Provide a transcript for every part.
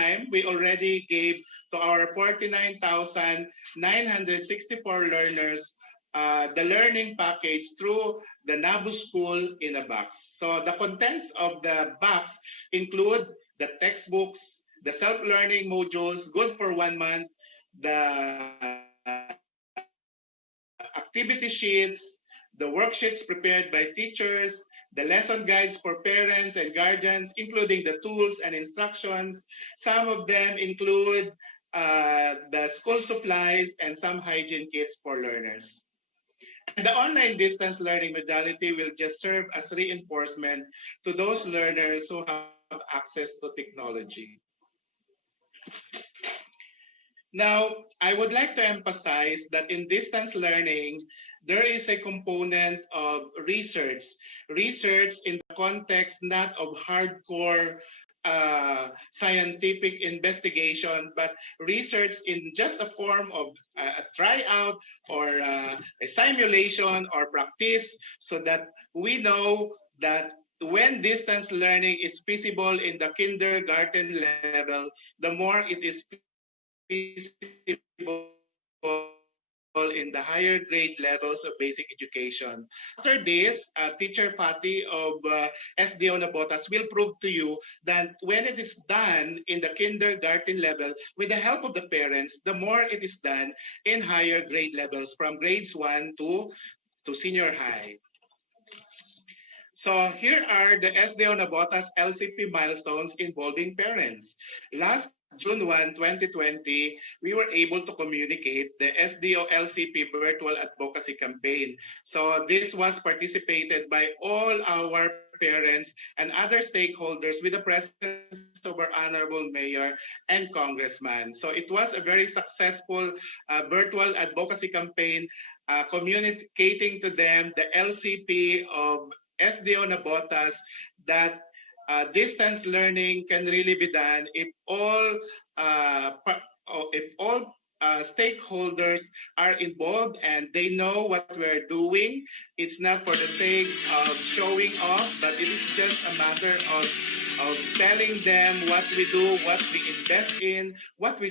time, we already gave to our 49,964 learners the learning package through the NABU School in a Box. So the contents of the box include the textbooks, the self-learning modules, good for 1 month, the activity sheets, the worksheets prepared by teachers, the lesson guides for parents and guardians, including the tools and instructions. Some of them include the school supplies and some hygiene kits for learners. And the online distance learning modality will just serve as reinforcement to those learners who have access to technology. Now, I would like to emphasize that in distance learning, there is a component of research in the context not of hardcore scientific investigation, but research in just a form of a tryout or a simulation or practice so that we know that when distance learning is feasible in the kindergarten level, the more it is feasible in the higher grade levels of basic education. After this, Teacher Patty of SDO Nabotas will prove to you that when it is done in the kindergarten level with the help of the parents, the more it is done in higher grade levels from grades 1 to senior high. So here are the SDO Nabotas LCP milestones involving parents. Last June 1, 2020, we were able to communicate the SDO LCP virtual advocacy campaign. So this was participated by all our parents and other stakeholders with the presence of our honorable mayor and congressman. So it was a very successful virtual advocacy campaign communicating to them the LCP of SDO Nabotas that distance learning can really be done if all stakeholders are involved and they know what we're doing. It's not for the sake of showing off, but it is just a matter of telling them what we do, what we invest in, what we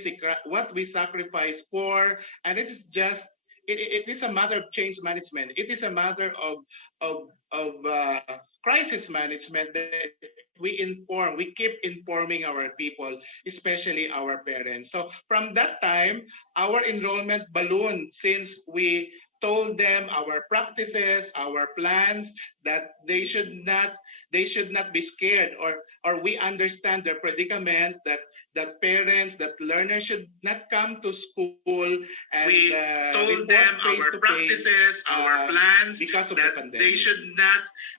sacrifice for, and it is a matter of change management. It is a matter of crisis management that we keep informing our people, especially our parents. So from that time, our enrollment ballooned since we told them our practices, our plans, that they should not be scared, or we understand their predicament that parents, that learners should not come to school and We told report them face our to face practices, our plans, because of the that pandemic.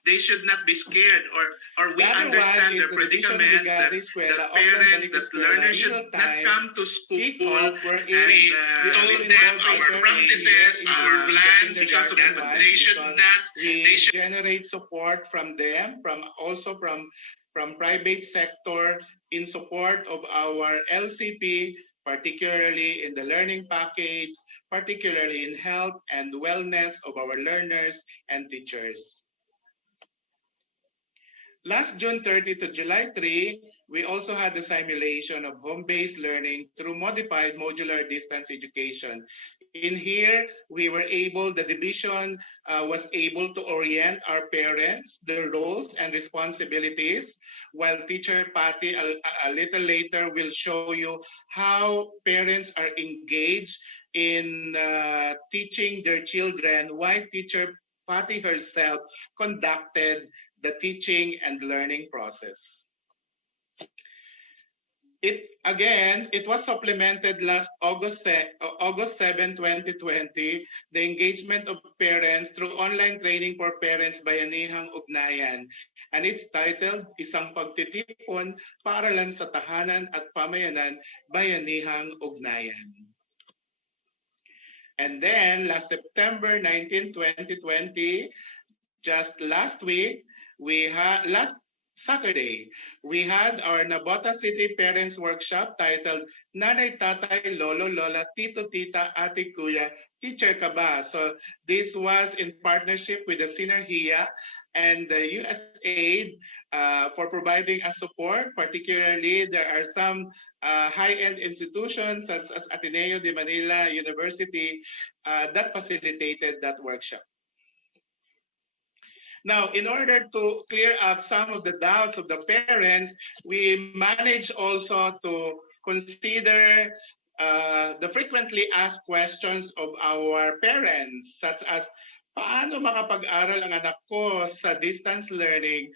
they should not be scared, or The we other one understand is their the Division predicament Brigada that Escuela, Auckland parents, Balik that Escuela, learners should real not time come to school, kickoff, wherein and we also told them involved our our practices, parents our here in plans, the because of that kindergarten one, they should because not we generate support from them, from private sector in support of our LCP, particularly in the learning package, particularly in health and wellness of our learners and teachers. Last June 30 to July 3, we also had the simulation of home-based learning through modified modular distance education. In here, the division was able to orient our parents, their roles and responsibilities, while teacher Patty a little later will show you how parents are engaged in teaching their children, why teacher Patty herself conducted the teaching and learning process. It was supplemented last August 7, 2020, the engagement of parents through online training for parents Bayanihang Ugnayan. And it's titled, Isang Pagtitipon para lang sa Tahanan at Pamayanan, Bayanihang Ugnayan. And then last September 19, 2020, just last Saturday, we had our Nabota City Parents Workshop titled Nanay, Tatay, Lolo, Lola, Tito, Tita, Ate, Kuya, Teacher ka ba? So this was in partnership with the Synergia and the USAID for providing us support. Particularly, there are some high-end institutions such as Ateneo de Manila University that facilitated that workshop. Now, in order to clear up some of the doubts of the parents, we manage also to consider the frequently asked questions of our parents, such as, paano makapag-aral ang anak ko sa distance learning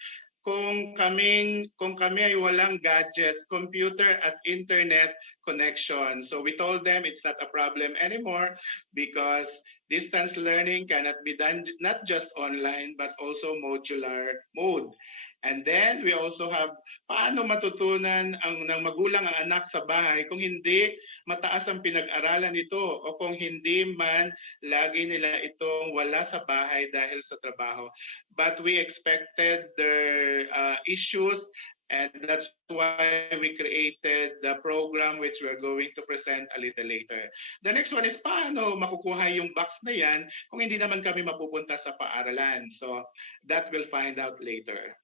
kung kami ay walang gadget, computer at internet connection? So we told them it's not a problem anymore because distance learning cannot be done not just online but also modular mode. And then we also have paano matutunan ng magulang ang anak sa bahay kung hindi mataas ang pinag-aralan nito o kung hindi man lagi nila itong wala sa bahay dahil sa trabaho. But we expected their issues, and that's why we created the program which we're going to present a little later. The next one is paano makukuha yung box na yan kung hindi naman kami mapupunta sa paaralan. So that we'll find out later.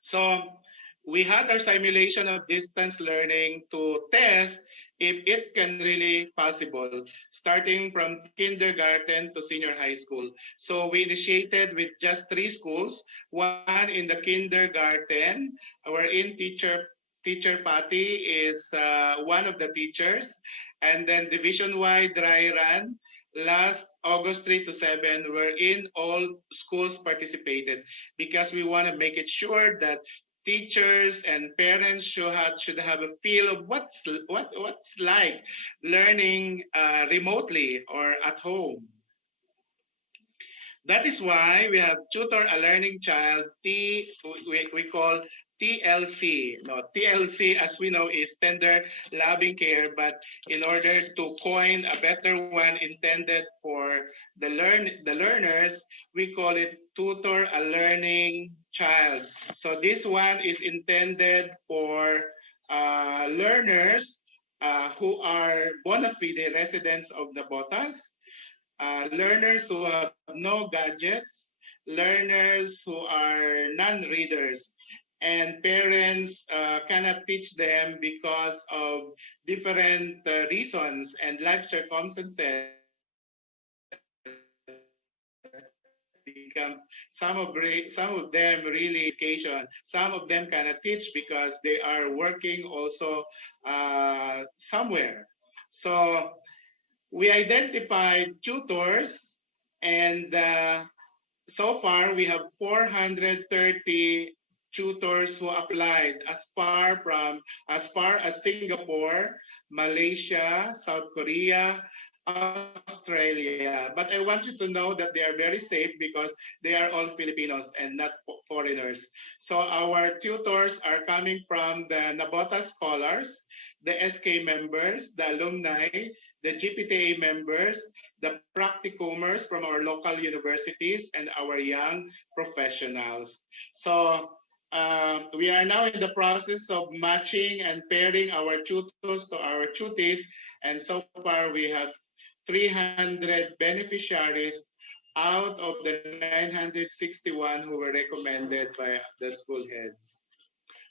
So we had our simulation of distance learning to test if it can really possible, starting from kindergarten to senior high school. So we initiated with just 3 schools, one in the kindergarten, wherein teacher Patty is one of the teachers, and then division-wide dry run last August 3 to 7, wherein all schools participated because we want to make it sure that teachers and parents should have a feel of what's like learning remotely or at home. That is why we have Tutor a Learning Child, we call TLC. No, TLC, as we know, is Tender Loving Care, but in order to coin a better one intended for the learners, we call it Tutor a Learning Child. So this one is intended for learners who are bona fide residents of the Botas, learners who have no gadgets, learners who are non-readers, and parents cannot teach them because of different reasons and life circumstances. Become some of them really education. Some of them cannot teach because they are working also somewhere. So we identified tutors, and so far we have 430 tutors who applied as far as Singapore, Malaysia, South Korea, Australia. But I want you to know that they are very safe because they are all Filipinos and not foreigners. So our tutors are coming from the Nabota scholars, the SK members, the alumni, the GPTA members, the practicumers from our local universities, and our young professionals. So we are now in the process of matching and pairing our tutors to our tutees, and so far we have 300 beneficiaries out of the 961 who were recommended by the school heads.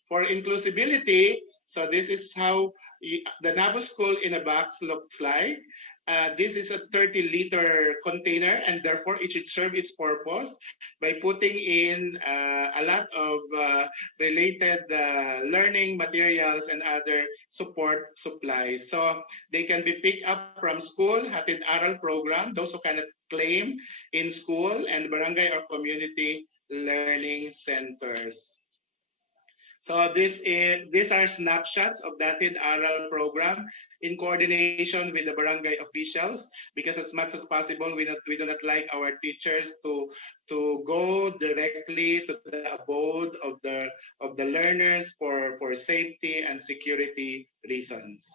For inclusivity, so this is how the Nabu School in a box looks like. This is a 30-liter container, and therefore it should serve its purpose by putting in a lot of related learning materials and other support supplies. So they can be picked up from school, Hatid Aral program, those who cannot claim in school, and barangay or community learning centers. So these are snapshots of that Aral program in coordination with the barangay officials, because as much as possible, we do not like our teachers to go directly to the abode of the learners for safety and security reasons.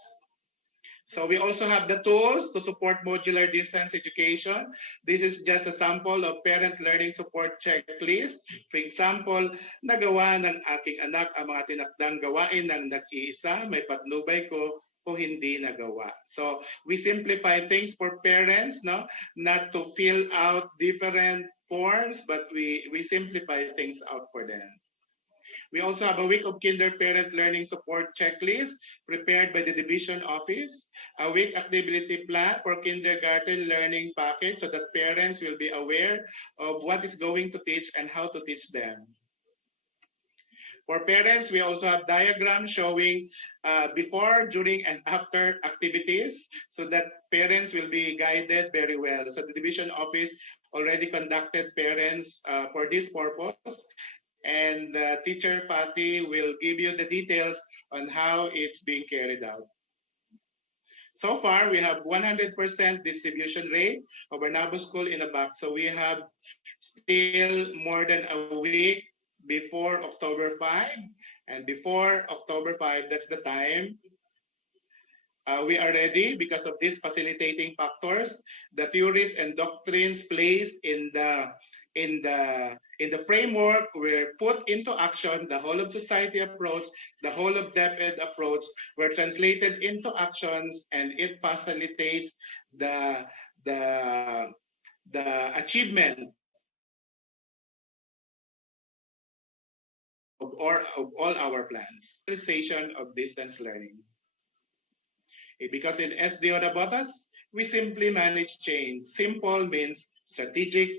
So we also have the tools to support modular distance education. This is just a sample of parent learning support checklist. For example, nagawa ng aking anak ang mga tinakdang gawain ng nag-iisa, may patnubay ko kung hindi nagawa. So we simplify things for parents, no? Not to fill out different forms, but we simplify things out for them. We also have a week of kinder parent learning support checklist prepared by the division office, a week activity plan for kindergarten learning package so that parents will be aware of what is going to teach and how to teach them. For parents, we also have diagrams showing before, during, and after activities so that parents will be guided very well. So the division office already conducted parents for this purpose, and teacher Patty will give you the details on how it's being carried out. So far, we have 100% distribution rate of our Nabu School in a box. So we have still more than a week before October 5. And before October 5, that's the time we are ready because of these facilitating factors, the theories and doctrines placed in the framework were put into action. The whole of society approach, the whole of DepEd approach were translated into actions, and it facilitates the the the achievement of all our plans. Realization of distance learning. Because in SDO Nabotas, we simply manage change. Simple means strategic,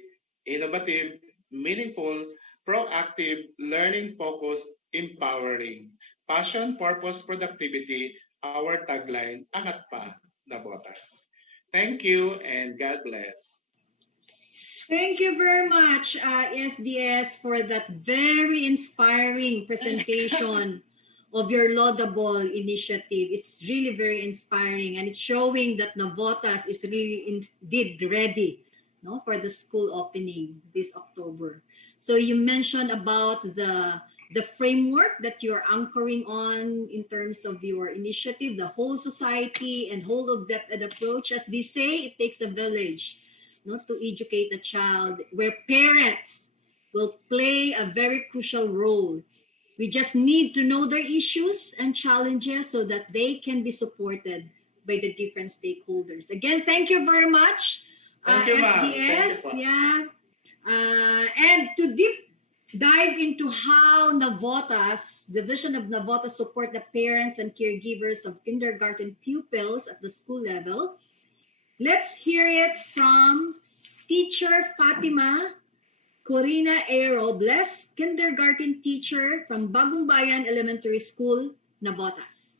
innovative, meaningful, proactive, learning focused, empowering. Passion, purpose, productivity, our tagline, angat pa, Nabotas. Thank you and God bless. Thank you very much, SDS, for that very inspiring presentation of your laudable initiative. It's really very inspiring, and it's showing that Navotas is really indeed ready, no, for the school opening this October. So you mentioned about the framework that you're anchoring on in terms of your initiative, the whole society and whole of depth and approach. As they say, it takes a village not to educate a child, where parents will play a very crucial role. We just need to know their issues and challenges so that they can be supported by the different stakeholders. Again, thank you very much, Thank you, ma'am. SDS. Thank you, Yeah. And to deep dive into how Navotas, the vision of Navotas, support the parents and caregivers of kindergarten pupils at the school level, let's hear it from teacher Fatima Corina A. Robles, kindergarten teacher from Bagong Bayan Elementary School, Navotas.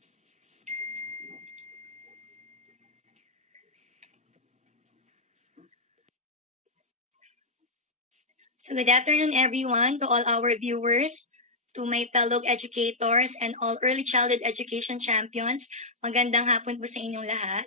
So good afternoon, everyone, to all our viewers, to my fellow educators, and all early childhood education champions. Magandang hapon po sa inyong lahat.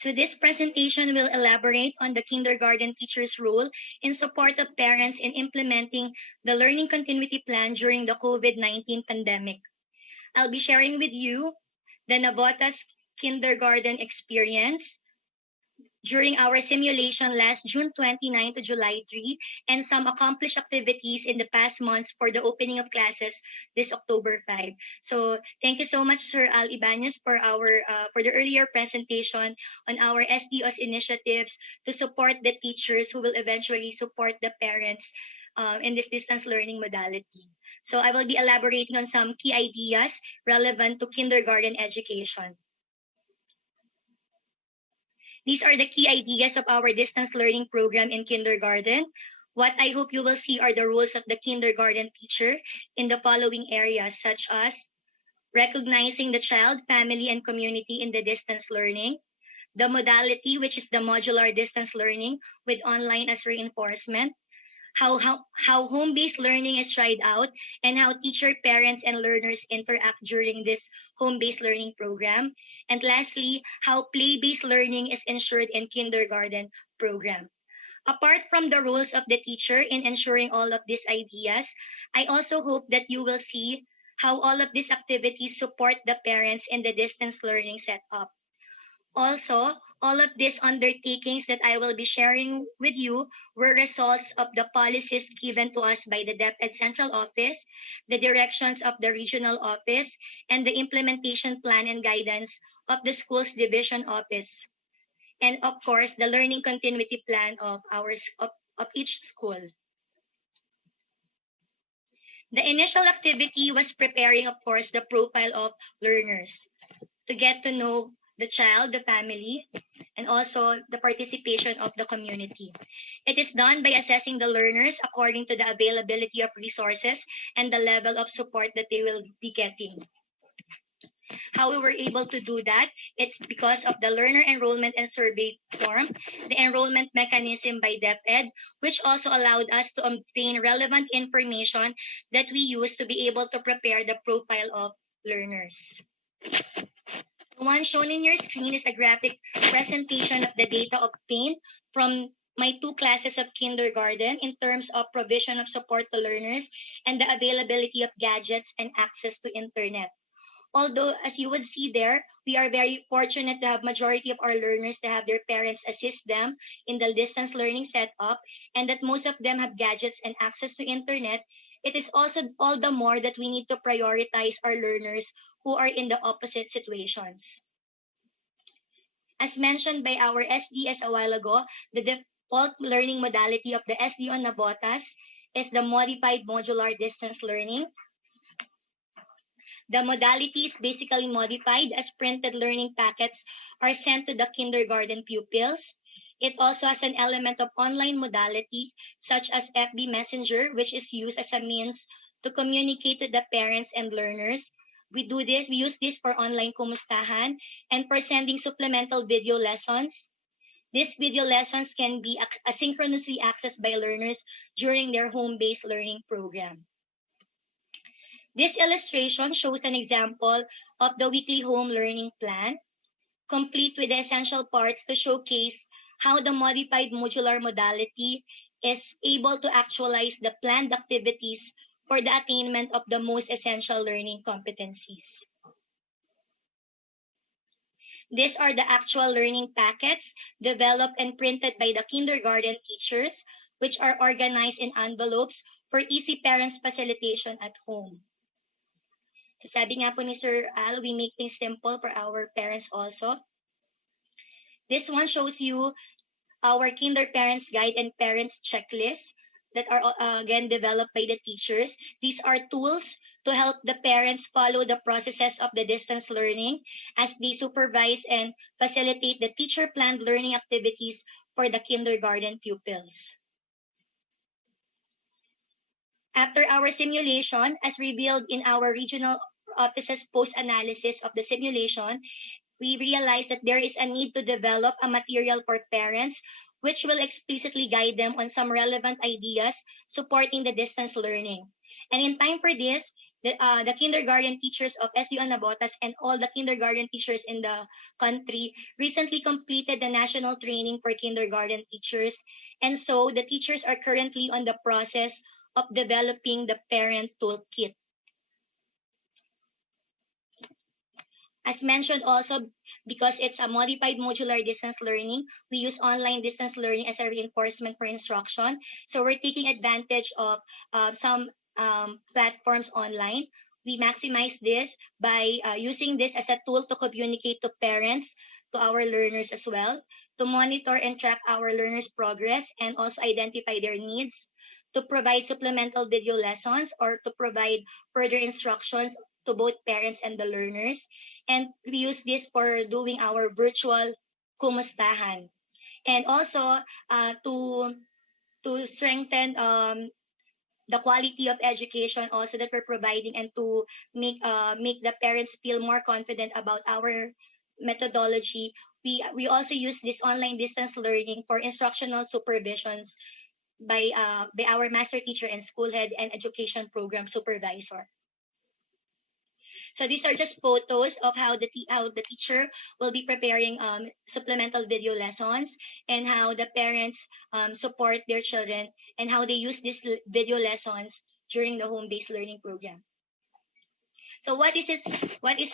So this presentation will elaborate on the kindergarten teacher's role in support of parents in implementing the learning continuity plan during the COVID-19 pandemic. I'll be sharing with you the Navotas kindergarten experience during our simulation last June 29 to July 3, and some accomplished activities in the past months for the opening of classes this October 5. So thank you so much, Sir Al Ibanez, for the earlier presentation on our SDO's initiatives to support the teachers who will eventually support the parents in this distance learning modality. So I will be elaborating on some key ideas relevant to kindergarten education. These are the key ideas of our distance learning program in kindergarten. What I hope you will see are the roles of the kindergarten teacher in the following areas, such as recognizing the child, family, and community in the distance learning, the modality, which is the modular distance learning with online as reinforcement, how home-based learning is tried out, and how teacher, parents, and learners interact during this home-based learning program. And lastly, how play-based learning is ensured in kindergarten program. Apart from the roles of the teacher in ensuring all of these ideas, I also hope that you will see how all of these activities support the parents in the distance learning setup. Also, All of these undertakings that I will be sharing with you were results of the policies given to us by the DepEd Central Office, the directions of the Regional Office, and the implementation plan and guidance of the Schools Division Office. And of course, the learning continuity plan of each school. The initial activity was preparing, of course, the profile of learners to get to know the child, the family, and also the participation of the community. It is done by assessing the learners according to the availability of resources and the level of support that they will be getting. How we were able to do that, it's because of the learner enrollment and survey form, the enrollment mechanism by DepEd, which also allowed us to obtain relevant information that we use to be able to prepare the profile of learners. The one shown in your screen is a graphic presentation of the data obtained from my 2 classes of kindergarten in terms of provision of support to learners and the availability of gadgets and access to internet. Although, as you would see there, we are very fortunate to have majority of our learners to have their parents assist them in the distance learning setup, and that most of them have gadgets and access to internet. It is also all the more that we need to prioritize our learners who are in the opposite situations. As mentioned by our SDS a while ago, the default learning modality of the SDO Nabotas is the modified modular distance learning. The modality is basically modified as printed learning packets are sent to the kindergarten pupils. It also has an element of online modality, such as FB Messenger, which is used as a means to communicate to the parents and learners. We use this for online kumustahan and for sending supplemental video lessons. These video lessons can be asynchronously accessed by learners during their home-based learning program. This illustration shows an example of the weekly home learning plan, complete with the essential parts to showcase how the modified modular modality is able to actualize the planned activities for the attainment of the most essential learning competencies. These are the actual learning packets developed and printed by the kindergarten teachers, which are organized in envelopes for easy parents' facilitation at home. So sabi nga po ni Sir Al, we make things simple for our parents also. This one shows you our Kinder Parents Guide and Parents Checklist that are again developed by the teachers. These are tools to help the parents follow the processes of the distance learning as they supervise and facilitate the teacher-planned learning activities for the kindergarten pupils. After our simulation, as revealed in our regional office's post-analysis of the simulation, we realized that there is a need to develop a material for parents which will explicitly guide them on some relevant ideas supporting the distance learning. And in time for this, the kindergarten teachers of SDO Nabotas and all the kindergarten teachers in the country recently completed the national training for kindergarten teachers. And so the teachers are currently on the process of developing the parent toolkit. As mentioned also, because it's a modified modular distance learning, we use online distance learning as a reinforcement for instruction. So we're taking advantage of some platforms online. We maximize this by using this as a tool to communicate to parents, to our learners as well, to monitor and track our learners' progress and also identify their needs, to provide supplemental video lessons or to provide further instructions to both parents and the learners. And we use this for doing our virtual kumustahan. And also to strengthen the quality of education also that we're providing and to make the parents feel more confident about our methodology. We also use this online distance learning for instructional supervisions by our master teacher and school head and education program supervisor. So these are just photos of how the teacher will be preparing supplemental video lessons and how the parents support their children and how they use these video lessons during the home-based learning program. So what is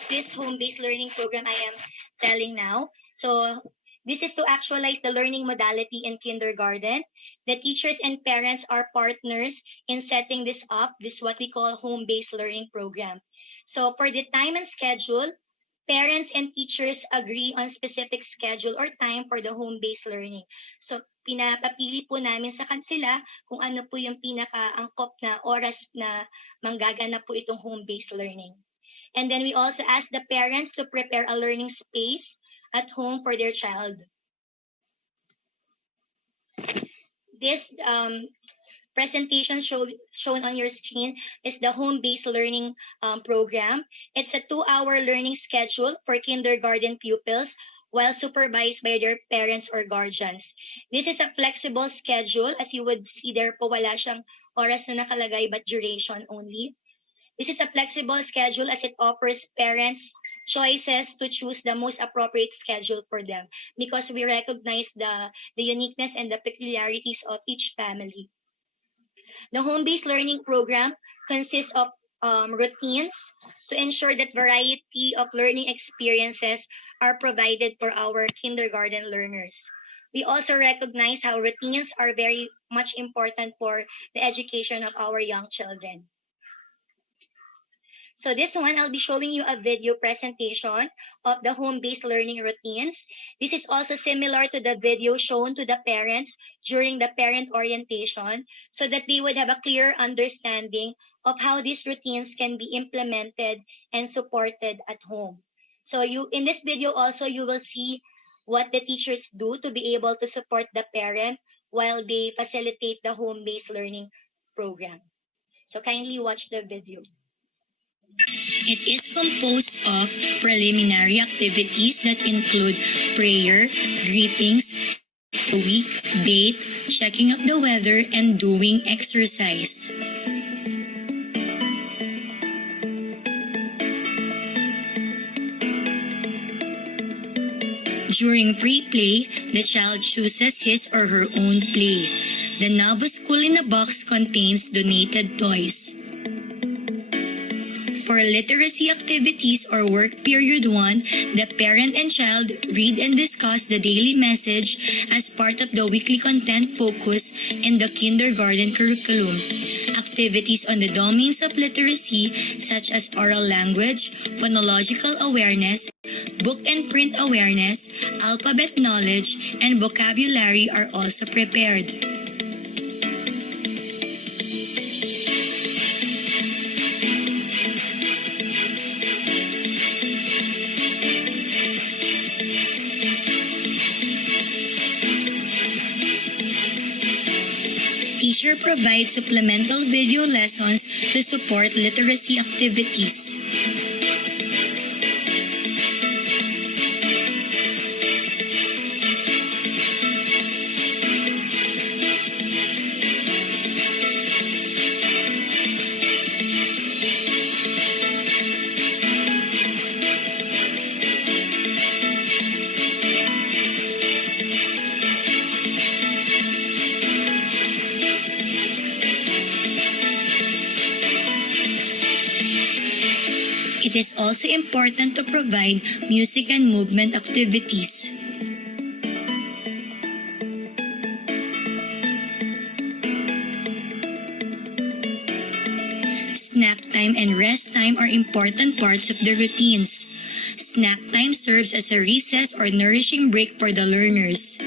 this home-based learning program I am telling now? So This is to actualize the learning modality in kindergarten. The teachers and parents are partners in setting this up. This is what we call home-based learning program. So for the time and schedule, parents and teachers agree on specific schedule or time for the home-based learning. So pinapapili po namin sa kanila kung ano po yung pinaka-angkop na oras na manggaganap po itong home-based learning. And then we also ask the parents to prepare a learning space at home for their child. This presentation shown on your screen is the home-based learning program. It's a 2-hour learning schedule for kindergarten pupils while supervised by their parents or guardians. This is a flexible schedule. As you would see there po, wala siyang oras na nakalagay but duration only. This is a flexible schedule as it offers parents choices to choose the most appropriate schedule for them because we recognize the uniqueness and the peculiarities of each family. The home-based learning program consists of routines to ensure that variety of learning experiences are provided for our kindergarten learners. We also recognize how routines are very much important for the education of our young children. So this one, I'll be showing you a video presentation of the home-based learning routines. This is also similar to the video shown to the parents during the parent orientation so that they would have a clear understanding of how these routines can be implemented and supported at home. So in this video also, you will see what the teachers do to be able to support the parent while they facilitate the home-based learning program. So kindly watch the video. It is composed of preliminary activities that include prayer, greetings, the week, date, checking of the weather, and doing exercise. During free play, the child chooses his or her own play. The Nava School in a Box contains donated toys. For literacy activities or work period 1, the parent and child read and discuss the daily message as part of the weekly content focus in the kindergarten curriculum. Activities on the domains of literacy such as oral language, phonological awareness, book and print awareness, alphabet knowledge, and vocabulary are also prepared. Teacher provides supplemental video lessons to support literacy activities. It is also important to provide music and movement activities. Snack time and rest time are important parts of the routines. Snack time serves as a recess or nourishing break for the learners.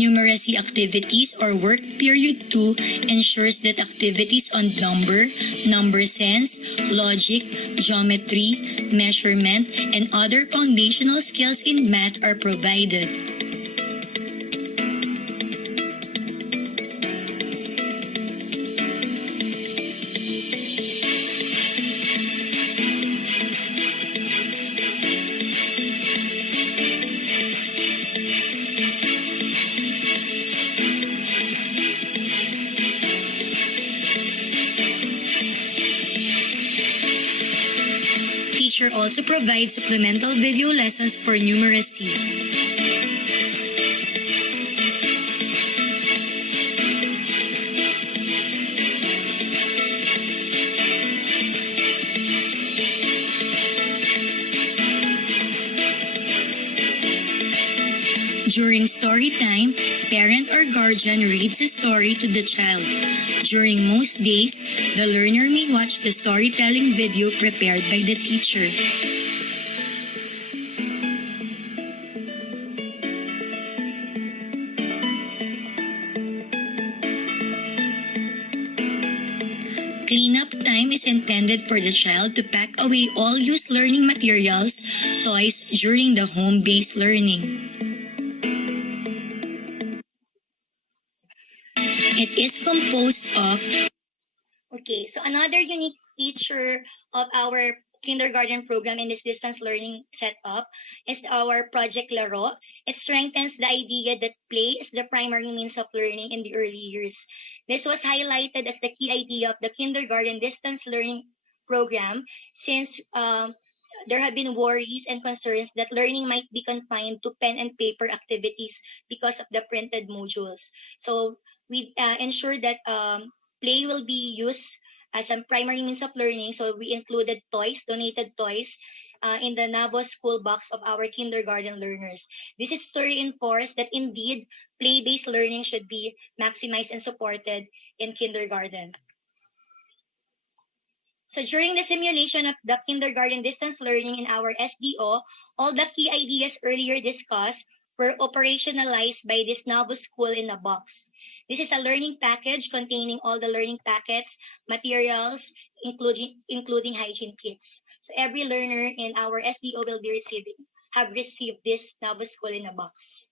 Numeracy activities or work period 2 ensures that activities on number sense, logic, geometry, measurement, and other foundational skills in math are provided. Teacher also provides supplemental video lessons for numeracy. During story time, parent or guardian reads a story to the child. During most days, the learner may watch the storytelling video prepared by the teacher. Cleanup time is intended for the child to pack away all used learning materials, toys during the home-based learning. It is composed of Okay, so another unique feature of our kindergarten program in this distance learning setup is our Project Laro. It strengthens the idea that play is the primary means of learning in the early years. This was highlighted as the key idea of the kindergarten distance learning program since there have been worries and concerns that learning might be confined to pen and paper activities because of the printed modules. So we ensure that play will be used as a primary means of learning. So we included toys, donated toys, in the Navo school box of our kindergarten learners. This is to reinforce that indeed play-based learning should be maximized and supported in kindergarten. So during the simulation of the kindergarten distance learning in our SDO, all the key ideas earlier discussed were operationalized by this Navo school in a box. This is a learning package containing all the learning packets, materials, including hygiene kits. So every learner in our SDO will be have received this Navo school in a box.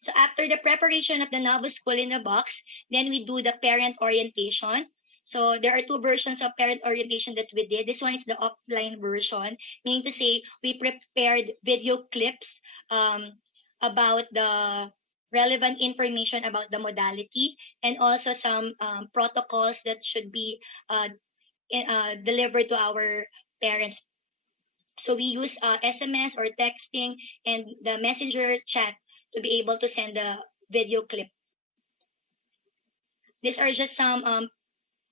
So after the preparation of the Navo school in a box, then we do the parent orientation. So there are two versions of parent orientation that we did. This one is the offline version, meaning to say we prepared video clips about the relevant information about the modality and also some protocols that should be delivered to our parents. So we use SMS or texting and the messenger chat to be able to send the video clip. These are just some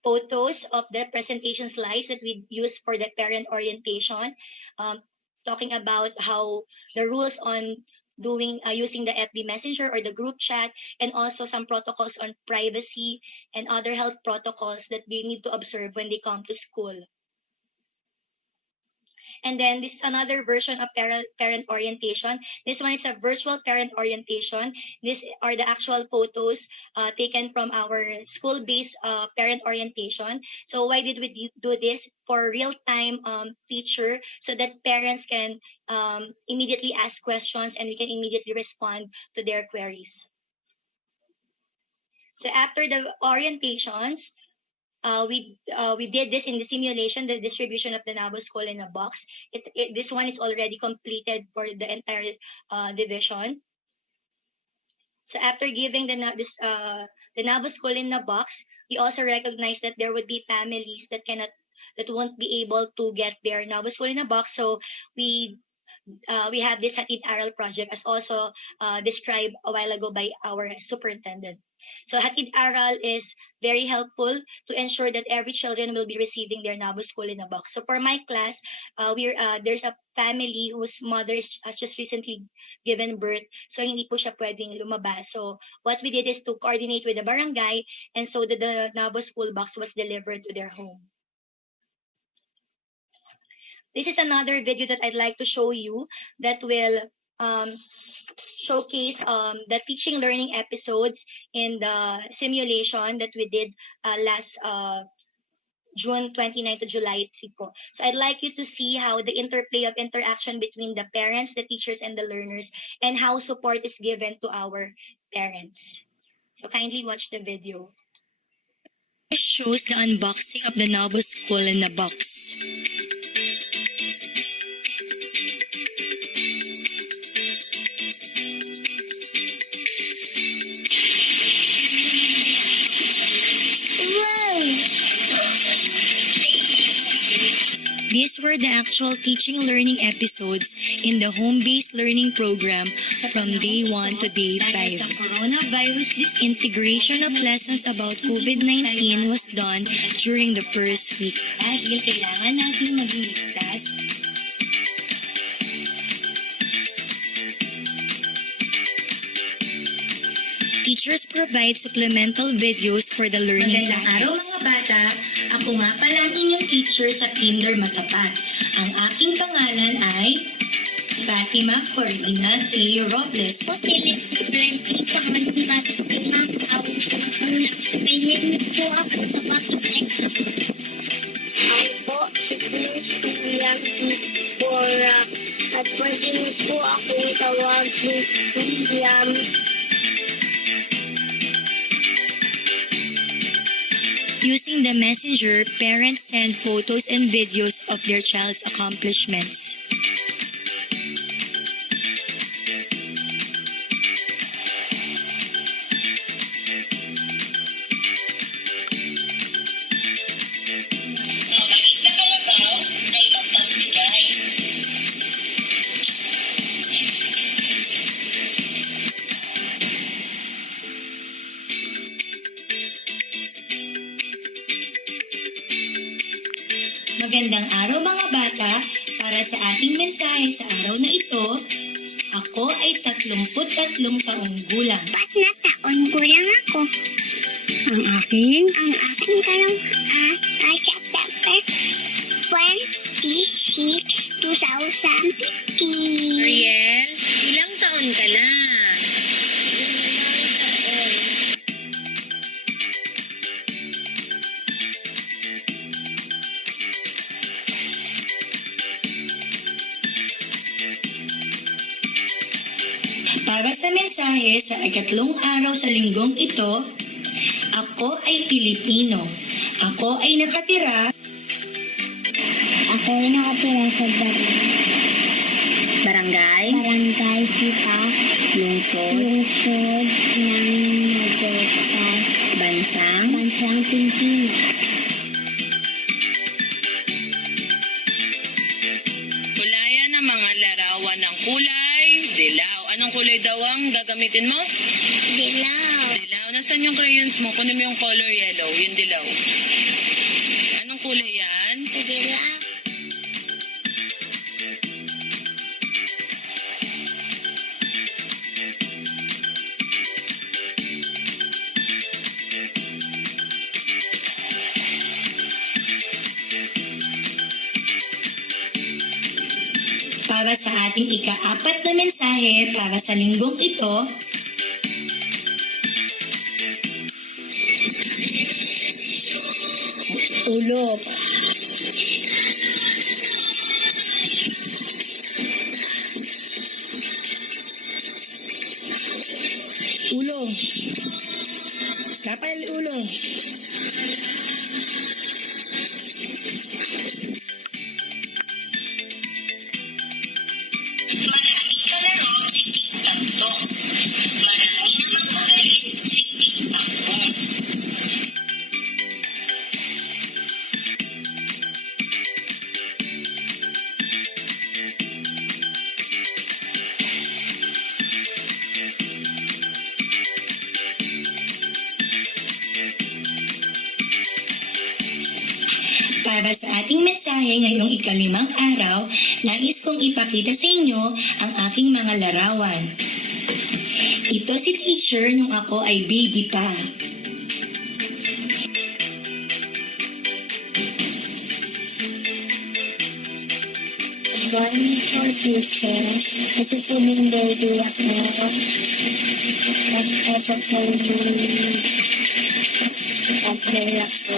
photos of the presentation slides that we use for the parent orientation, talking about how the rules on doing using the FB Messenger or the group chat, and also some protocols on privacy and other health protocols that they need to observe when they come to school. And then this is another version of parent orientation. This one is a virtual parent orientation. These are the actual photos taken from our school-based parent orientation. So why did we do this? For real-time feature so that parents can immediately ask questions and we can immediately respond to their queries. So after the orientations, we did this in the simulation, the distribution of the Navo school in a box. This one is already completed for the entire division. So after giving the Navo school in a box, we also recognize that there would be families that won't be able to get their Navo school in a box. So we have this Hatid Aral project as also described a while ago by our superintendent. So Hatid Aral is very helpful to ensure that every children will be receiving their Navo school in a box. So for my class, there's a family whose mother has just recently given birth, so hindi po siya pwedeng lumabas. So what we did is to coordinate with the barangay, and so that the Navo school box was delivered to their home. This is another video that I'd like to show you that will showcase the teaching learning episodes in the simulation that we did last June 29 to July 3 po. So I'd like you to see how the interplay of interaction between the parents, the teachers, and the learners, and how support is given to our parents. So kindly watch the video. This shows the unboxing of the Navo school in a box. These were the actual teaching learning episodes in the home-based learning program from day 1 to day 5. Integration of lessons about COVID-19 was done during the first week. Dahil kailangan natin maging ligtas, teachers provide supplemental videos for the learning Magandang araw packets. mga bata. Ako nga pala ang inyong teacher sa Kinder Matapat. Ang aking pangalan ay Fatima Corina A. Robles. Ako si William Bora at pwede niyo po akong tawagin William. Using the messenger, parents send photos and videos of their child's accomplishments. Mabait na kalabaw ay mapagbigay. Magandang araw mga bata. Para sa ating mensahe sa araw na ito, ako ay 33 taong gulang. Ba't na taon gulang ako? Ang aking Ang aking tanong ay September 26, 2015. Riel, ilang taon ka na? Para sa mensahe sa ikatlong araw sa linggong ito, ako ay Pilipino. Ako ay nakatira Ako ay nakatira sa barangay, Sita, lungsod, lungsod ng Majotas, bansang, bansang Pilipinas. Kulayan ng mga larawan ng kulay, dilaw. Anong kulay daw ang gagamitin mo? Dilaw. Dilaw. Nasaan yung crayons mo? Kunin mo yung color yellow, yung dilaw. Anong kulay yan? Dilaw. para sa ating ika-4 na mensahe para sa linggong ito. Ulo. Ulo. Kapal ulo. Maraming kalaro si TikTok. Marami namang magaling si TikTok. Para sa ating mensahe ngayong ika-5 araw, nais kong ipakita sa inyo ang aking mga larawan. Ito si teacher nung ako ay baby pa. Morning po, teacher. Ito po yung baby ako. At ito po yung apply ako.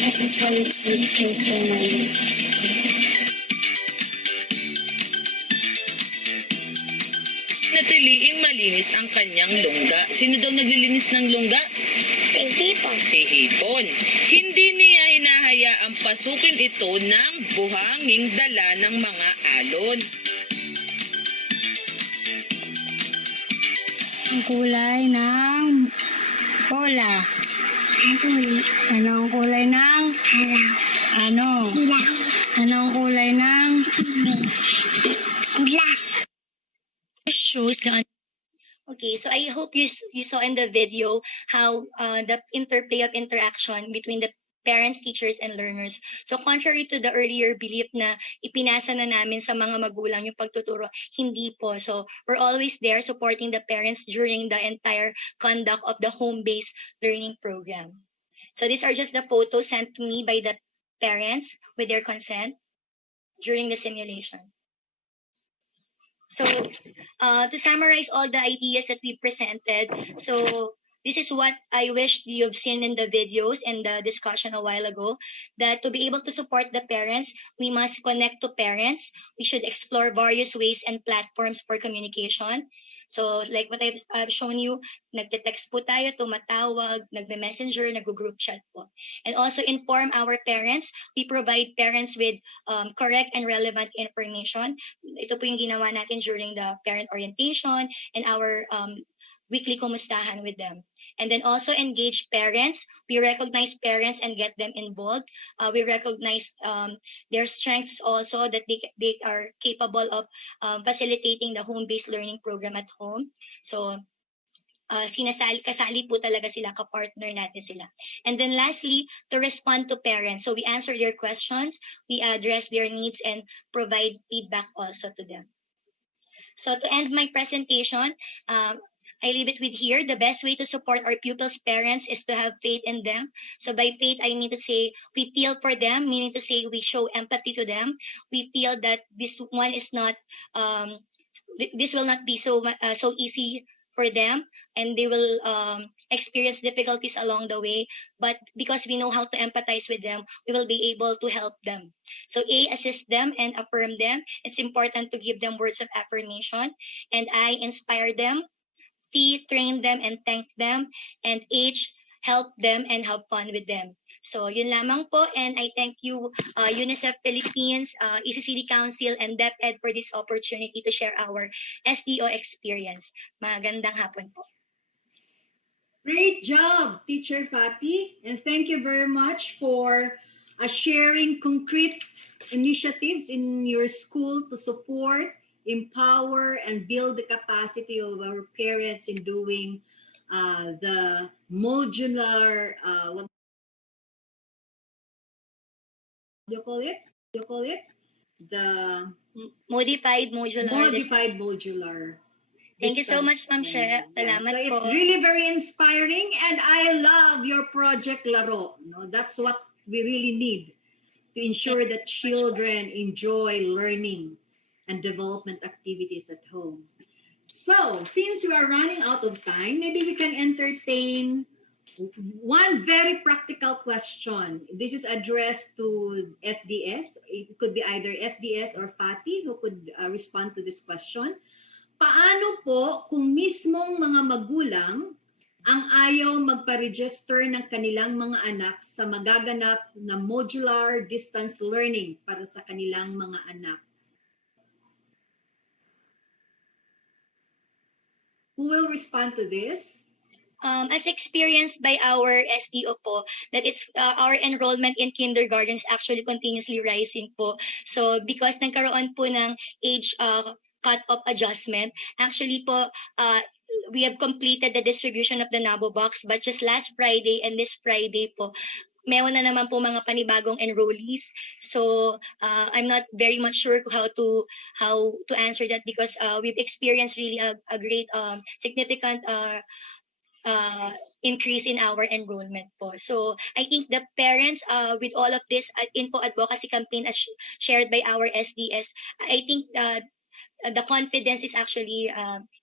Ito po yung teacher ko ngayon. Natiliing malinis ang kanyang lungga. Sino daw naglilinis ng lungga? Sige po. Si Hipon. Hindi niya hinahayaang pasukin ito ng buhanging dala ng mga alon. Ang kulay ng bola. Anong kulay ng Araw. ano? Dilaw. Anong kulay ng Pula. Shows the Okay, so I hope you saw in the video how the interplay of interaction between the parents, teachers, and learners. So contrary to the earlier belief na ipinasa na namin sa mga magulang yung pagtuturo, hindi po. So we're always there supporting the parents during the entire conduct of the home-based learning program. So these are just the photos sent to me by the parents with their consent during the simulation. So to summarize all the ideas that we presented, so this is what I wish you've seen in the videos and the discussion a while ago, that to be able to support the parents, we must connect to parents. We should explore various ways and platforms for communication. So like what I've shown you, nagte-text po tayo, tumatawag, nagme-messenger, nag-group chat po. And also inform our parents. We provide parents with correct and relevant information. Ito po yung ginawa natin during the parent orientation and our weekly kumustahan with them. And then also engage parents. We recognize parents and get them involved. We recognize their strengths also, that they are capable of facilitating the home-based learning program at home. So kasali po talaga sila, ka-partner natin sila. And then lastly, to respond to parents. So we answer their questions, we address their needs, and provide feedback also to them. So to end my presentation, I leave it with here. The best way to support our pupils' parents is to have faith in them. So by faith, I mean to say we feel for them, meaning to say we show empathy to them. We feel that this one is not, this will not be so easy for them, and they will experience difficulties along the way. But because we know how to empathize with them, we will be able to help them. So A, assist them and affirm them. It's important to give them words of affirmation. And I, inspire them. T, train them and thank them. And H, help them and have fun with them. So yun lamang po, and I thank you UNICEF Philippines, ECCD Council, and DepEd for this opportunity to share our SDO experience. Magandang hapon po. Great job, Teacher Fatty, and thank you very much for sharing concrete initiatives in your school to support, empower, and build the capacity of our parents in doing the modular, what do you call it? The Modified modular. modular. Thank you so distance much, Ma'am She. learning. Salamat So po. it's really very inspiring, and I love your project Laro. No, that's what we really need to ensure that children enjoy learning and development activities at home. So, since we are running out of time, maybe we can entertain one very practical question. This is addressed to SDS. It could be either SDS or Fatty who could respond to this question. Paano po kung mismong mga magulang ang ayaw magpa-register ng kanilang mga anak sa magaganap na modular distance learning para sa kanilang mga anak? Who will respond to this? As experienced by our SDO po, that it's our enrollment in kindergarten is actually continuously rising po. So because nagkaroon po ng age cut-off adjustment, actually po, we have completed the distribution of the NABO box, but just last Friday and this Friday po, meron na naman po mga panibagong enrollees. So I'm not very much sure how to answer that, because we've experienced really a great significant increase in our enrollment po. So I think the parents, with all of this info advocacy campaign as shared by our SDS, I think the confidence is actually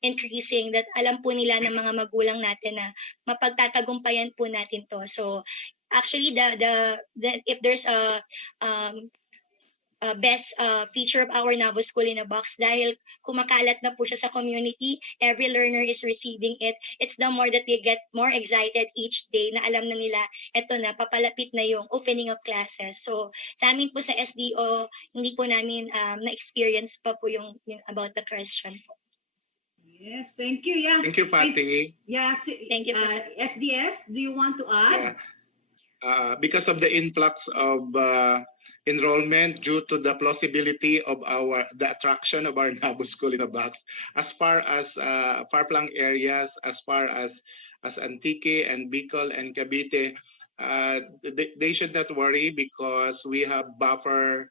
increasing, that alam po nila ng mga magulang natin na mapagtatagumpayan po natin to. So actually the if there's a best feature of our NABO School in a Box, dahil kumakalat na po siya sa community, every learner is receiving it. It's the more that they get more excited each day na alam na nila, eto na, papalapit na yung opening of classes. So sa amin po sa SDO, hindi po namin na-experience pa po yung about the question po. Yes, thank you. Yeah. Thank you, Patty. Thank you. SDS, do you want to add? Yeah. Because of the influx of enrollment due to the plausibility of the attraction of our NABO School in a Box, as far as far-flung areas, as far as Antique and Bicol and Cavite, they should not worry because we have buffer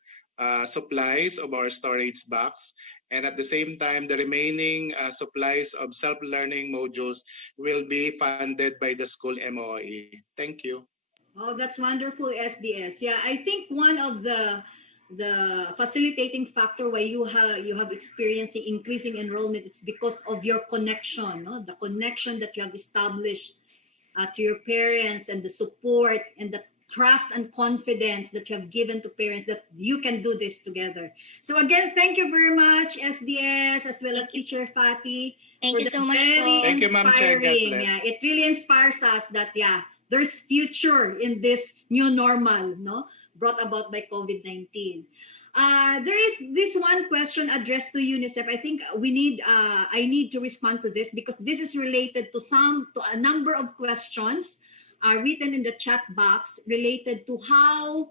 supplies of our storage box. And at the same time, the remaining supplies of self-learning modules will be funded by the school MOE. Thank you. Oh, that's wonderful, SDS. Yeah, I think one of the facilitating factor why you have experiencing increasing enrollment, it's because of your connection, no? The connection that you have established to your parents, and the support and the trust and confidence that you have given to parents that you can do this together. So again, thank you very much, SDS, as well as Thank you. Teacher Fatty, Thank for you the so much very po. Thank you, Ma'am Che. God inspiring. bless. Yeah, it really inspires us that there's future in this new normal, no, brought about by COVID-19. There is this one question addressed to UNICEF. I think I need to respond to this because this is related to a number of questions written in the chat box related to how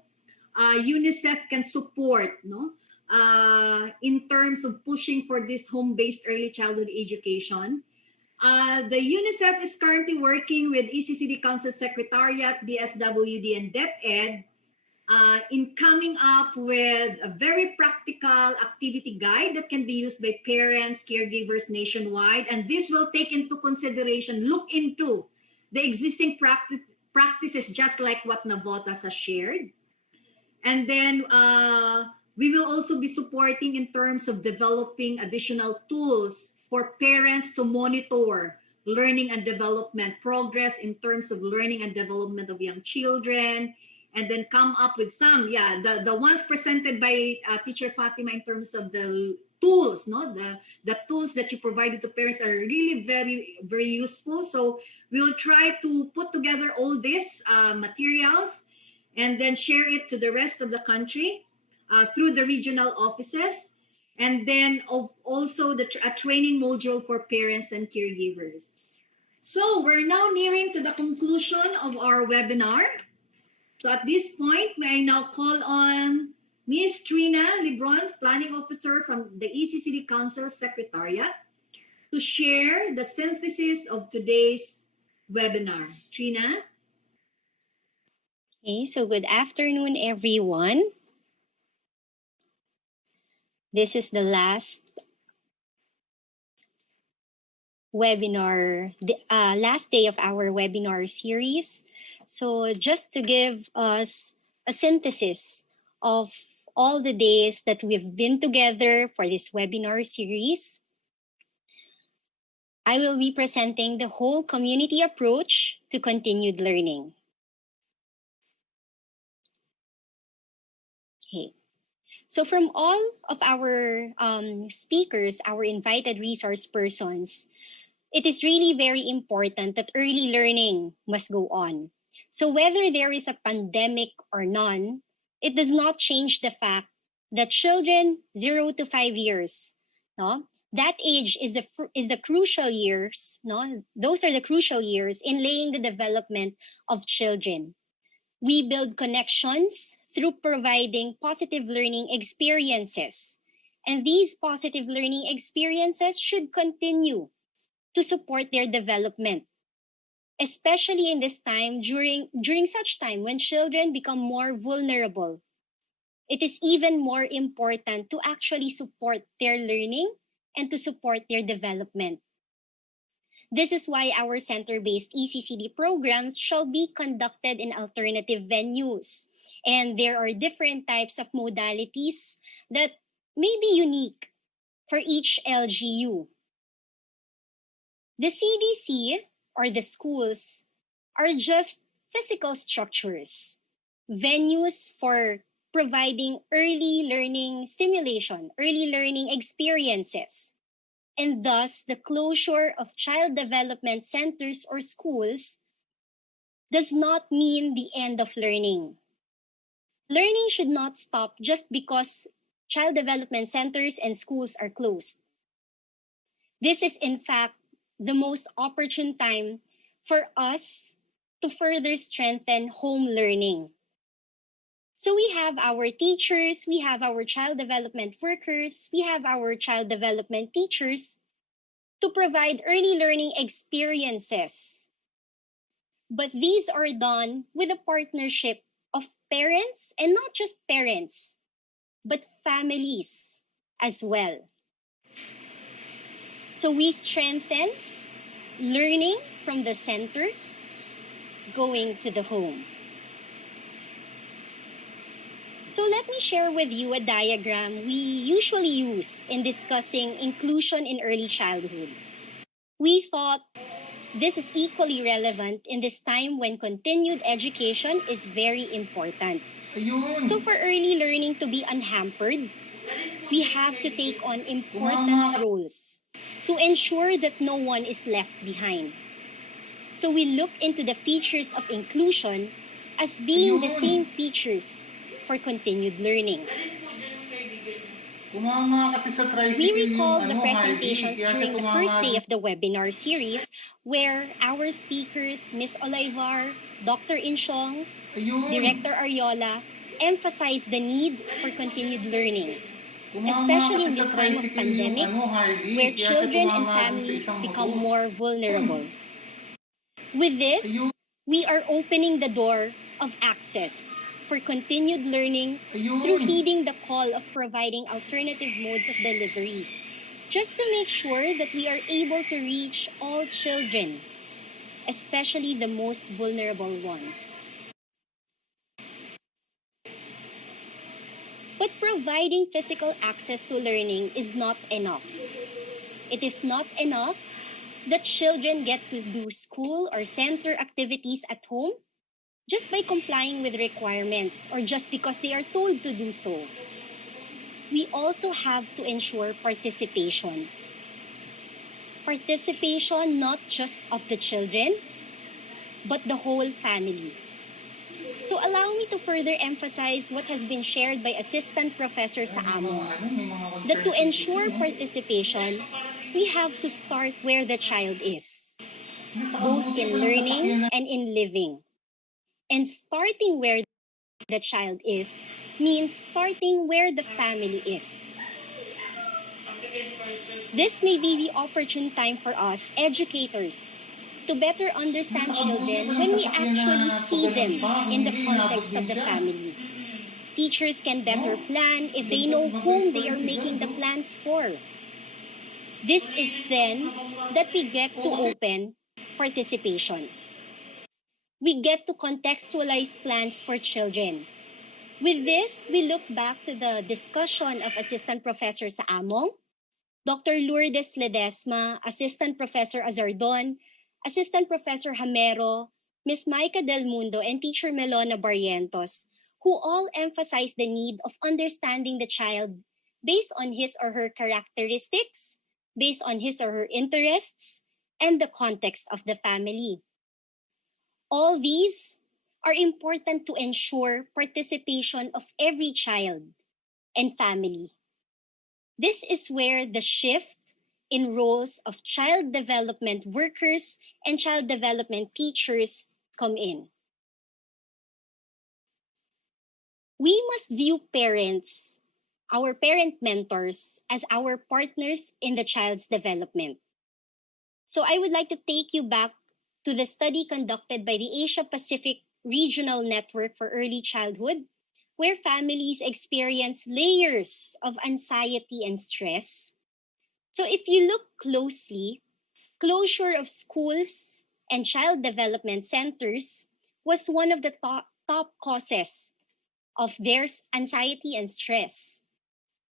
UNICEF can support, no, in terms of pushing for this home-based early childhood education. The UNICEF is currently working with ECCD Council Secretariat, DSWD, and DepEd in coming up with a very practical activity guide that can be used by parents, caregivers nationwide. And this will take into consideration, look into the existing practices, just like what Navotas has shared. And then we will also be supporting in terms of developing additional tools for parents to monitor learning and development progress in terms of learning and development of young children, and then come up with the ones presented by Teacher Fatima in terms of the tools, no, the tools that you provided to parents are really very, very useful. So we'll try to put together all these materials and then share it to the rest of the country through the regional offices, and then also a training module for parents and caregivers. So we're now nearing to the conclusion of our webinar. So at this point, may I now call on Ms. Trina Lebron, Planning Officer from the ECCD Council Secretariat, to share the synthesis of today's webinar. Trina? Okay, so good afternoon, everyone. This is the last webinar, last day of our webinar series. So just to give us a synthesis of all the days that we've been together for this webinar series, I will be presenting the whole community approach to continued learning. Okay. So from all of our speakers, our invited resource persons, it is really very important that early learning must go on. So whether there is a pandemic or none, it does not change the fact that children 0 to 5 years, no, that age is the crucial years, no, those are the crucial years in laying the development of children. We build connections through providing positive learning experiences. And these positive learning experiences should continue to support their development, especially in this time, during such time when children become more vulnerable. It is even more important to actually support their learning and to support their development. This is why our center-based ECCD programs shall be conducted in alternative venues. And there are different types of modalities that may be unique for each LGU. The CDC or the schools are just physical structures, venues for providing early learning stimulation, early learning experiences. And thus, the closure of child development centers or schools does not mean the end of learning. Learning should not stop just because child development centers and schools are closed. This is, in fact, the most opportune time for us to further strengthen home learning. So we have our teachers, we have our child development workers, we have our child development teachers to provide early learning experiences But these are done with a partnership of parents, and not just parents, but families as well. So we strengthen learning from the center going to the home. So let me share with you a diagram we usually use in discussing inclusion in early childhood. We thought this is equally relevant in this time when continued education is very important. So for early learning to be unhampered, we have to take on important roles to ensure that no one is left behind. So we look into the features of inclusion as being the same features for continued learning. We recall the presentations during the first day of the webinar series where our speakers, Ms. Olaivar, Dr. Inchong, Director Ariola, emphasized the need for continued learning, especially in this time of pandemic where children and families become more vulnerable. With this, we are opening the door of access for continued learning through heeding the call of providing alternative modes of delivery, just to make sure that we are able to reach all children, especially the most vulnerable ones. But providing physical access to learning is not enough. It is not enough that children get to do school or center activities at home just by complying with requirements or just because they are told to do so. We also have to ensure participation. Participation not just of the children, but the whole family. So allow me to further emphasize what has been shared by Assistant Professor Saamo, that to ensure participation, we have to start where the child is, both in learning and in living. And starting where the child is means starting where the family is. This may be the opportune time for us, educators, to better understand children when we actually see them in the context of the family. Teachers can better plan if they know whom they are making the plans for. This is then that we get to open participation. We get to contextualize plans for children. With this, we look back to the discussion of Assistant Professor Saamong, Dr. Lourdes Ledesma, Assistant Professor Azardon, Assistant Professor Hamero, Ms. Maika Del Mundo, and Teacher Melona Barrientos, who all emphasize the need of understanding the child based on his or her characteristics, based on his or her interests, and the context of the family. All these are important to ensure participation of every child and family. This is where the shift in roles of child development workers and child development teachers come in. We must view parents, our parent mentors, as our partners in the child's development. So I would like to take you back to the study conducted by the Asia Pacific Regional Network for Early Childhood, where families experience layers of anxiety and stress. So if you look closely, closure of schools and child development centers was one of the top causes of their anxiety and stress.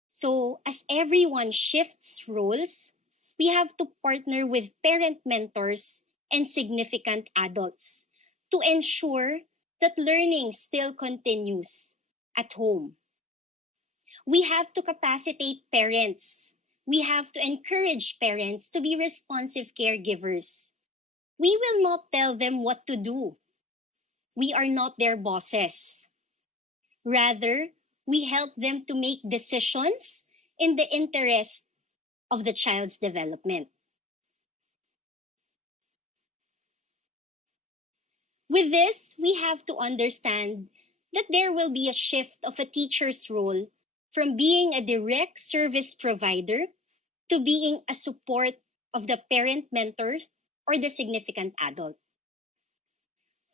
So as everyone shifts roles, we have to partner with parent mentors and significant adults to ensure that learning still continues at home. We have to capacitate parents. We have to encourage parents to be responsive caregivers. We will not tell them what to do. We are not their bosses. Rather, we help them to make decisions in the interest of the child's development. With this, we have to understand that there will be a shift of a teacher's role from being a direct service provider to being a support of the parent mentor or the significant adult.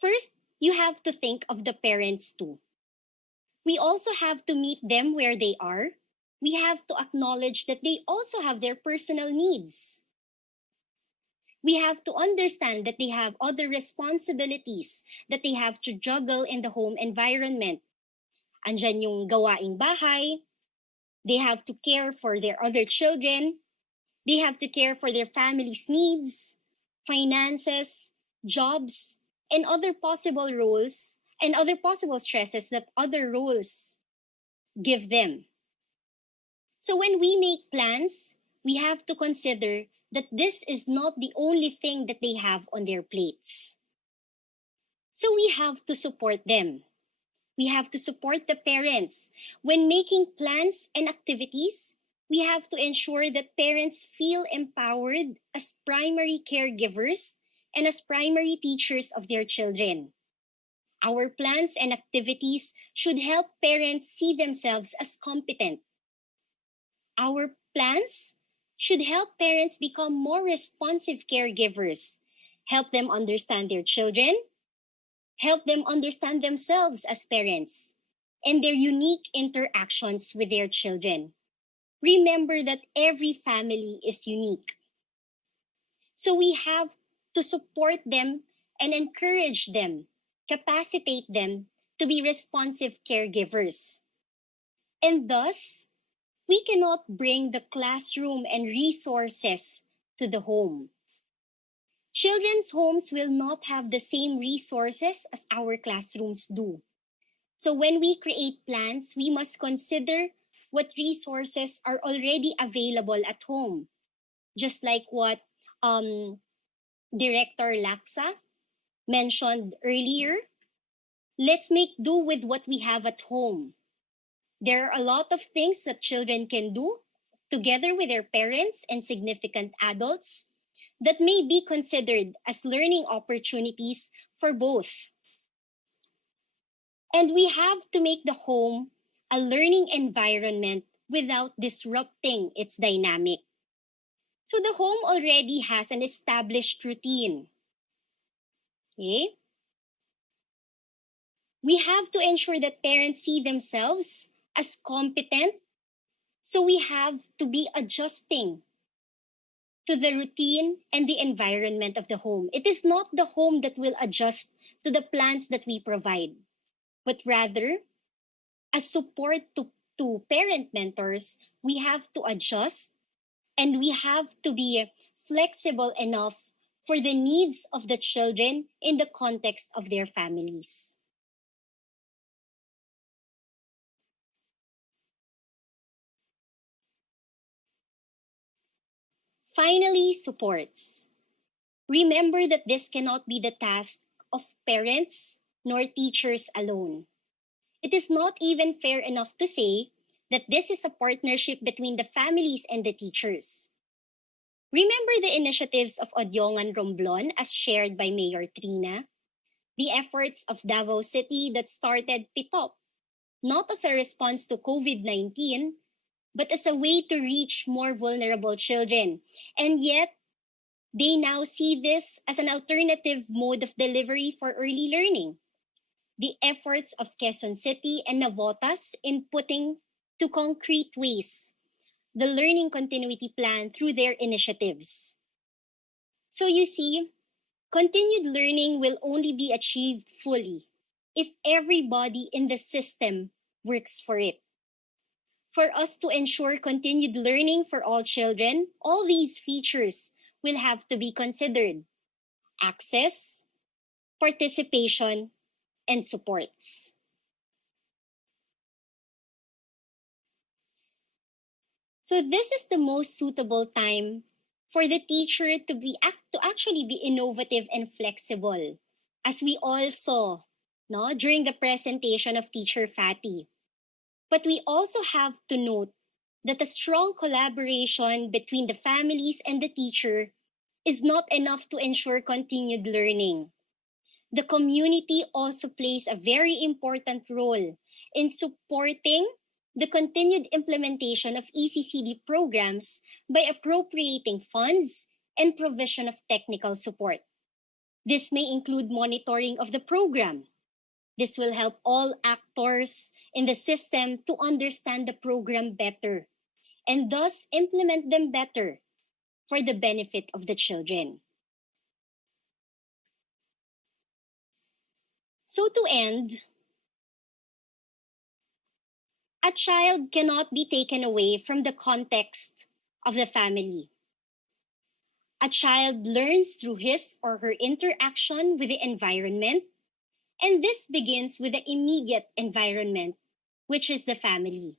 First, you have to think of the parents too. We also have to meet them where they are. We have to acknowledge that they also have their personal needs. We have to understand that they have other responsibilities that they have to juggle in the home environment. Andyan yung gawaing bahay. They have to care for their other children. They have to care for their family's needs, finances, jobs, and other possible roles and other possible stresses that other roles give them. So when we make plans, we have to consider that this is not the only thing that they have on their plates. So we have to support them. We have to support the parents. When making plans and activities, we have to ensure that parents feel empowered as primary caregivers and as primary teachers of their children. Our plans and activities should help parents see themselves as competent. Our plans should help parents become more responsive caregivers, help them understand their children, help them understand themselves as parents, and their unique interactions with their children. Remember that every family is unique. So we have to support them and encourage them, capacitate them to be responsive caregivers. And thus, we cannot bring the classroom and resources to the home. Children's homes will not have the same resources as our classrooms do. So when we create plans, we must consider what resources are already available at home. Just like what Director Laksa mentioned earlier, let's make do with what we have at home. There are a lot of things that children can do together with their parents and significant adults that may be considered as learning opportunities for both. And we have to make the home a learning environment without disrupting its dynamic. So the home already has an established routine. Okay? We have to ensure that parents see themselves as competent. So we have to be adjusting to the routine and the environment of the home. It is not the home that will adjust to the plans that we provide, but rather, as support to parent mentors, we have to adjust and we have to be flexible enough for the needs of the children in the context of their families. Finally, supports. Remember that this cannot be the task of parents nor teachers alone. It is not even fair enough to say that this is a partnership between the families and the teachers. Remember the initiatives of Odyongan Romblon as shared by Mayor Trina? The efforts of Davao City that started PITOP, not as a response to COVID-19, but as a way to reach more vulnerable children. And yet, they now see this as an alternative mode of delivery for early learning. The efforts of Quezon City and Navotas in putting to concrete ways the learning continuity plan through their initiatives. So you see, continued learning will only be achieved fully if everybody in the system works for it. For us to ensure continued learning for all children, all these features will have to be considered: access, participation, and supports. So this is the most suitable time for the teacher to actually be innovative and flexible, as we all saw, no, during the presentation of Teacher Fatty. But we also have to note that a strong collaboration between the families and the teacher is not enough to ensure continued learning. The community also plays a very important role in supporting the continued implementation of ECCD programs by appropriating funds and provision of technical support. This may include monitoring of the program. This will help all actors in the system to understand the program better and thus implement them better for the benefit of the children. So to end, a child cannot be taken away from the context of the family. A child learns through his or her interaction with the environment, and this begins with the immediate environment, which is the family.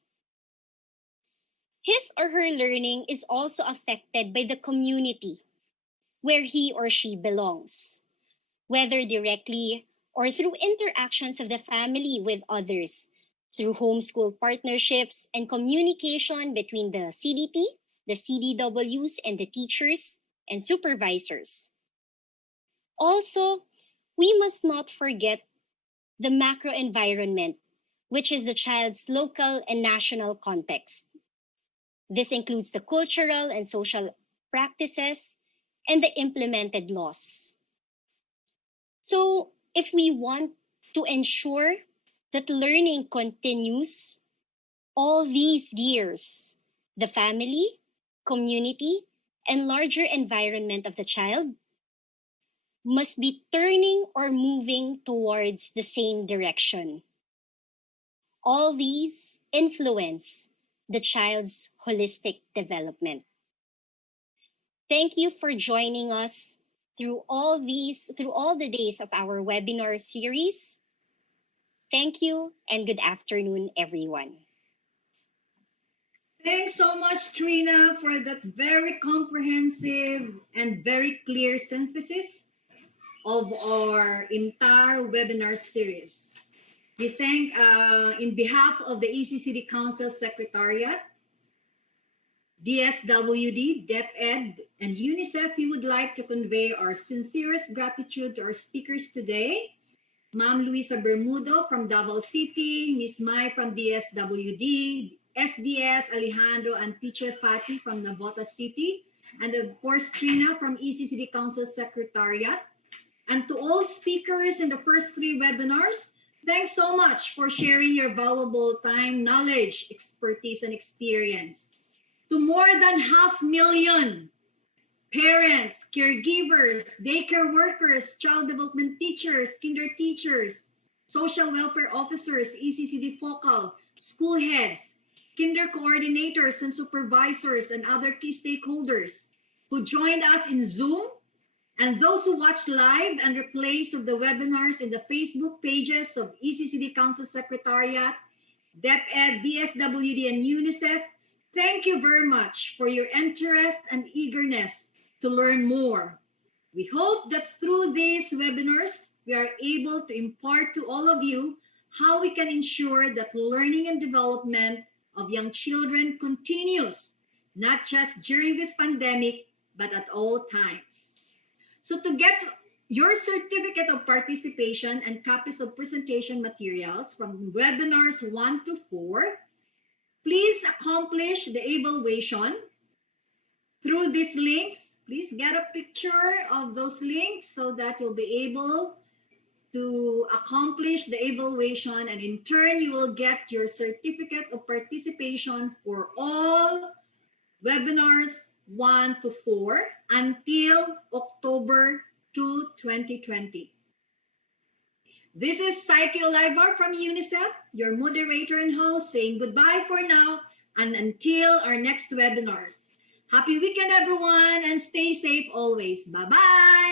His or her learning is also affected by the community where he or she belongs, whether directly or through interactions of the family with others, through homeschool partnerships and communication between the CDT, the CDWs, and the teachers and supervisors. Also, we must not forget the macro environment, which is the child's local and national context. This includes the cultural and social practices and the implemented laws. So, if we want to ensure that learning continues, all these gears, the family, community, and larger environment of the child, must be turning or moving towards the same direction. All these influence the child's holistic development. Thank you for joining us through all the days of our webinar series. Thank you and good afternoon, everyone. Thanks so much, Trina, for that very comprehensive and very clear synthesis of our entire webinar series. We thank, in behalf of the ECCD Council Secretariat, DSWD, DepEd, and UNICEF, we would like to convey our sincerest gratitude to our speakers today. Ma'am Luisa Bermudo from Davao City, Ms. Mai from DSWD, SDS Alejandro and Teacher Fatih from Navota City, and of course Trina from ECCD Council Secretariat. And to all speakers in the first 3 webinars, thanks so much for sharing your valuable time, knowledge, expertise, and experience. To more than 500,000 parents, caregivers, daycare workers, child development teachers, kinder teachers, social welfare officers, ECCD focal, school heads, kinder coordinators and supervisors, and other key stakeholders who joined us in Zoom, and those who watched live and replays of the webinars in the Facebook pages of ECCD Council Secretariat, DepEd, DSWD, and UNICEF, thank you very much for your interest and eagerness to learn more. We hope that through these webinars, we are able to impart to all of you how we can ensure that learning and development of young children continues, not just during this pandemic, but at all times. So to get your certificate of participation and copies of presentation materials from webinars 1 to 4, please accomplish the evaluation through these links. Please get a picture of those links so that you'll be able to accomplish the evaluation, and in turn, you will get your certificate of participation for all webinars 1 to 4 until October 2, 2020. This is Psyche Olivar from UNICEF, your moderator and host, saying goodbye for now and until our next webinars. Happy weekend, everyone, and stay safe always. Bye-bye.